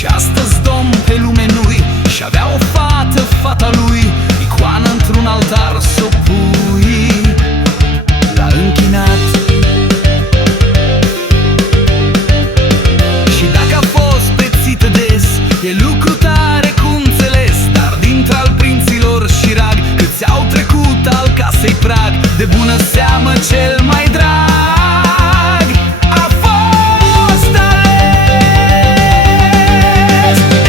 Căci astăzi domn pe lume nu-i și avea o fată, fata lui, icoană într-un altar s-o pui. L-a închinat și dacă a fost prețită des, e lucru tare cu înțeles. Dar dintre-al prinților și rag, câți au trecut al casei prag, de bună seamă cel mai drag a fost ales.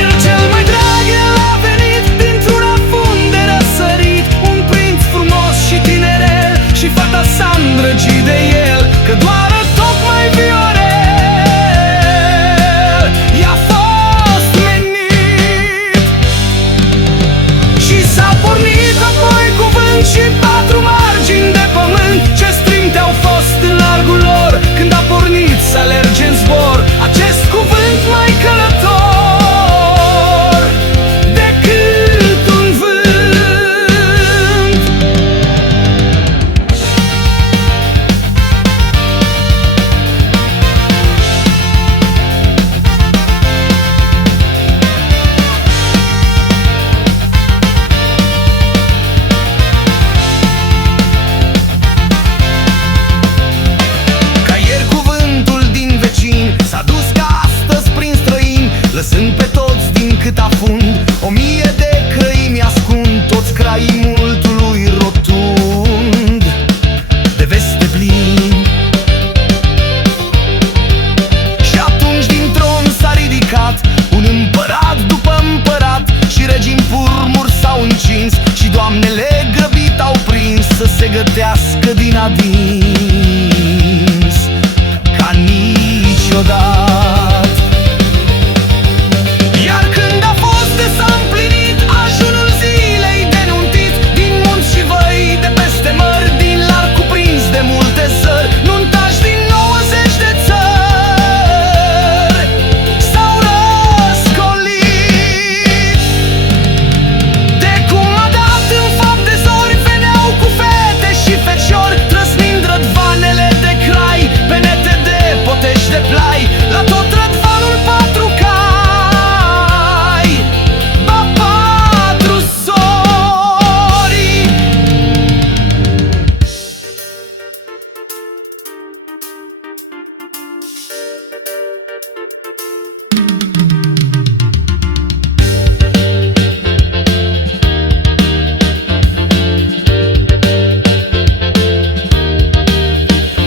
El cel mai drag, el a venit dintr-un afund de răsărit, un prinț frumos și tinerel, și fata s-a îndrăgit de el, că doară tocmai viorel i-a fost menit. Și s-a pornit apoi cuvânt și 4 margini de pământ, ce strâmte au fost în largul lor când a pornit să alerge în zbor. Acest cuvânt mai călător decât un vânt. Ca ieri cuvântul din vecin s-a dus ca astăzi prin străini, lăsând pe toți din cât afund 1000 de crăimi ascund, toți craii multului rotund de veste plin. Și atunci din tron s-a ridicat un împărat după împărat, și regii în purmuri s-au încins, și doamnele grăbit au prins să se gătească din adins ca niciodată. Iar când a fost de s-a împlinit ajunul zilei de nuntit, din munți și văi, de peste mări, din larg cuprins de multe țări, nuntași din 90 de țări s-au răscolit. De cum a dat în fapt de zori, veneau cu fete și feciori, trăsnind rădvanele de crai, penete de potești de plai, la tot rădvanul 4 cai, ba 4 sori.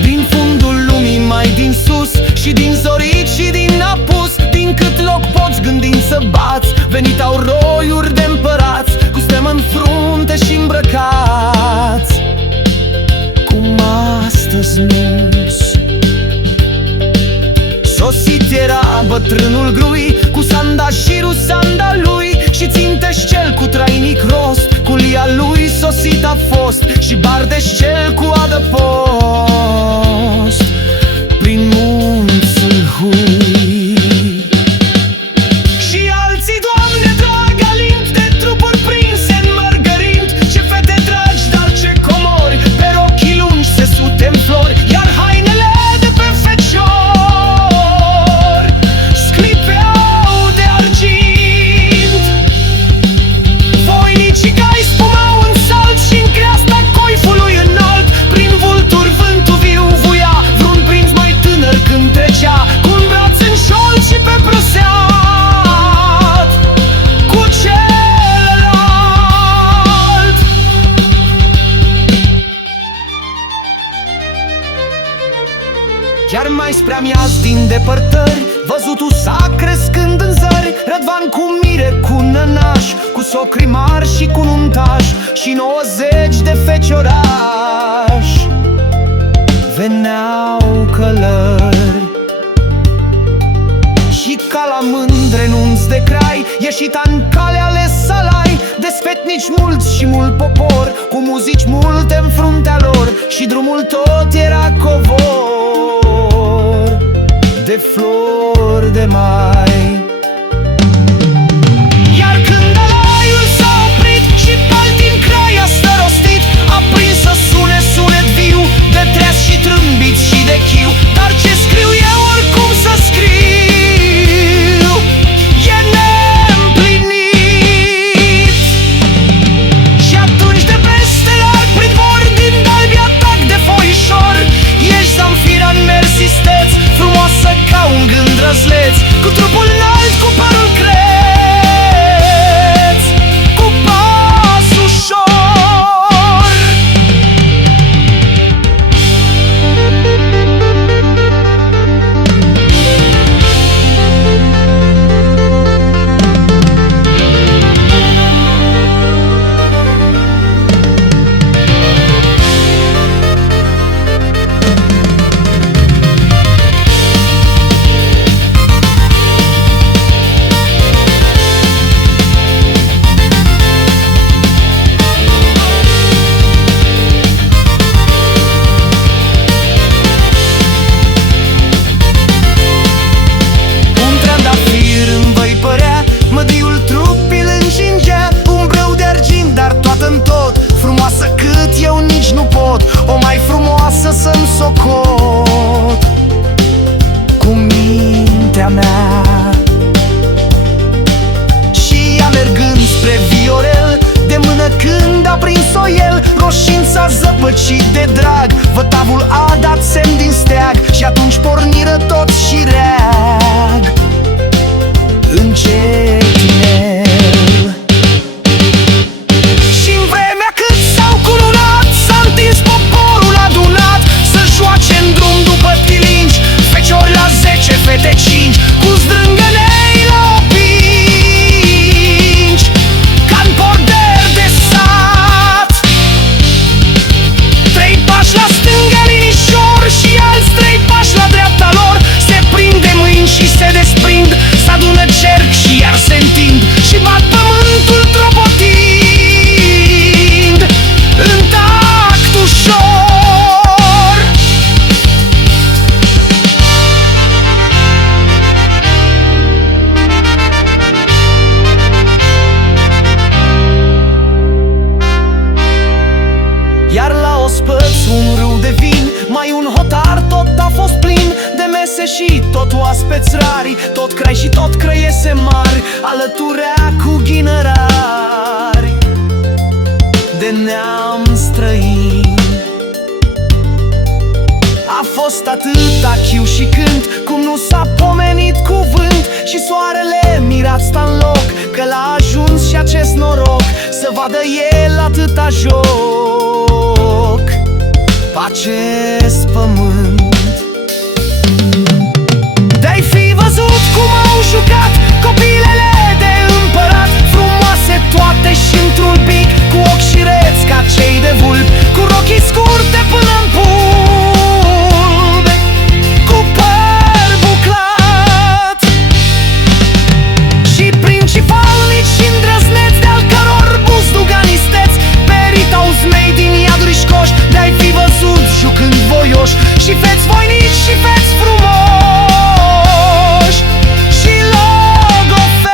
Din fundul lumii mai din sus, și din zorit și din apus, din cât loc poți gândind să bați, venit au roiuri de împărați, cu stemă în frunte și îmbrăcați cum astăzi nu-s. Sosit era bătrânul grui, cu sanda și rusanda lui, și ținteș cel cu trainic rost, cu lia lui sosit a fost, și bardeș cel cu adăpost prin munțul hui. Și alții, Doamne drag, alint de trupuri prinse în mărgărind, ce fete dragi, dar ce comori, pe rochii lungi se sute în flori, iar hainele de pe fecior sclipeau de argint. Voinicii cai spumau în salt și în creasta coifului înalt, prin vulturi vântul viu vuia, vreun prinț mai tânăr când trecea, cu un braț în șold și pe prăseat cu celălalt. Chiar mai spre amiaz din depărtări, văzutul s-a crescând în zări, rădvan cu mire, cu nănaș, cu socri mari și cu nuntaș, și 90 de feciorași veneau călări. Și ca la mândre nunți de crai, ieșita în cale ales salai, desfetnici mulți și mult popor, cu muzici multe în fruntea lor, și drumul tot era covor de flori de mai. Iar când alaiul s-a oprit și palti în crai a stărostit, a prins să sune sunet viu de treas și trâmbiți și de chiu. Dar ce scriu eu oricum să scriu, e Vătavul a dat semn din steag și atunci porniră toți și reag încetinel. Și-n vremea cât s-au cununat, s-a întins poporul adunat să joace în drum după tilingi, feciori la 10, fete 5, cu zdrângănei la opinci, ca-n porder de sat. 3 pași la stânga linișor și alți 3 pași la dreapta lor. Se prind de mâini și se desprind, s-adună cerc și iar se întind și bat pământul tropotind în tact ușor. Iar la ospăț un râu de vin, mai un hotar tot a fost plin de mese și tot oaspeți rari, tot crai și tot crăiese mari, alăturea cu ghinărari de neam străin. A fost atâta chiu și cânt, cum nu s-a pomenit cuvânt, și soarele mirat sta în loc, că l-a ajuns și acest noroc să vadă el atâta joc pe acest pământ. De-ai fi văzut cum au jucat copilele de împărat, frumoase toate și într-un pic, cu ochi șireți ca cei de vulpi, cu rochii scurte până în pulbe, cu păr buclat și principalnici și îndrăzneți, de-al căror buzdugani isteți, peritau zmei din iaduri școși. De-ai fi văzut jucând voioși și feți voinici și feți frumoși și logofeți.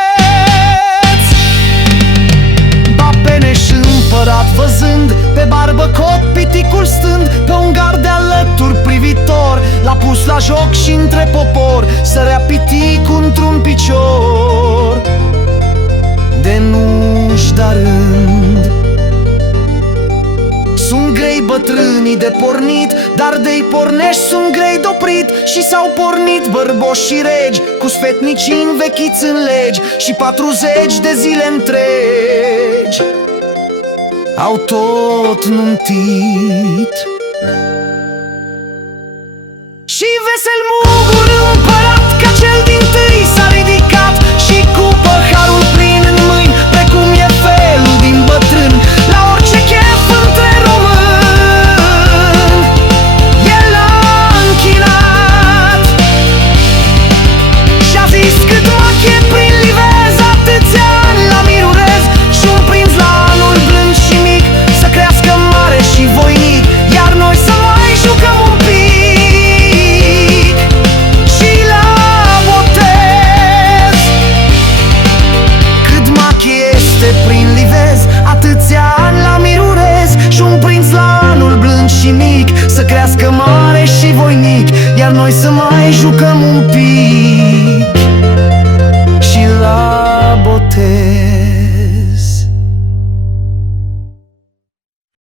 Bapene și împărat văzând, pe barbă cot piticul stând, pe un gard de alături privitor, l-a pus la joc și între popor sărea piticul într-un picior de nu-și da rând. Sunt grei bătrânii de pornit, dar de-i pornești sunt grei de oprit. Și s-au pornit bărboși și regi, cu sfetnici învechiți în legi, și 40 de zile întregi au tot nuntit.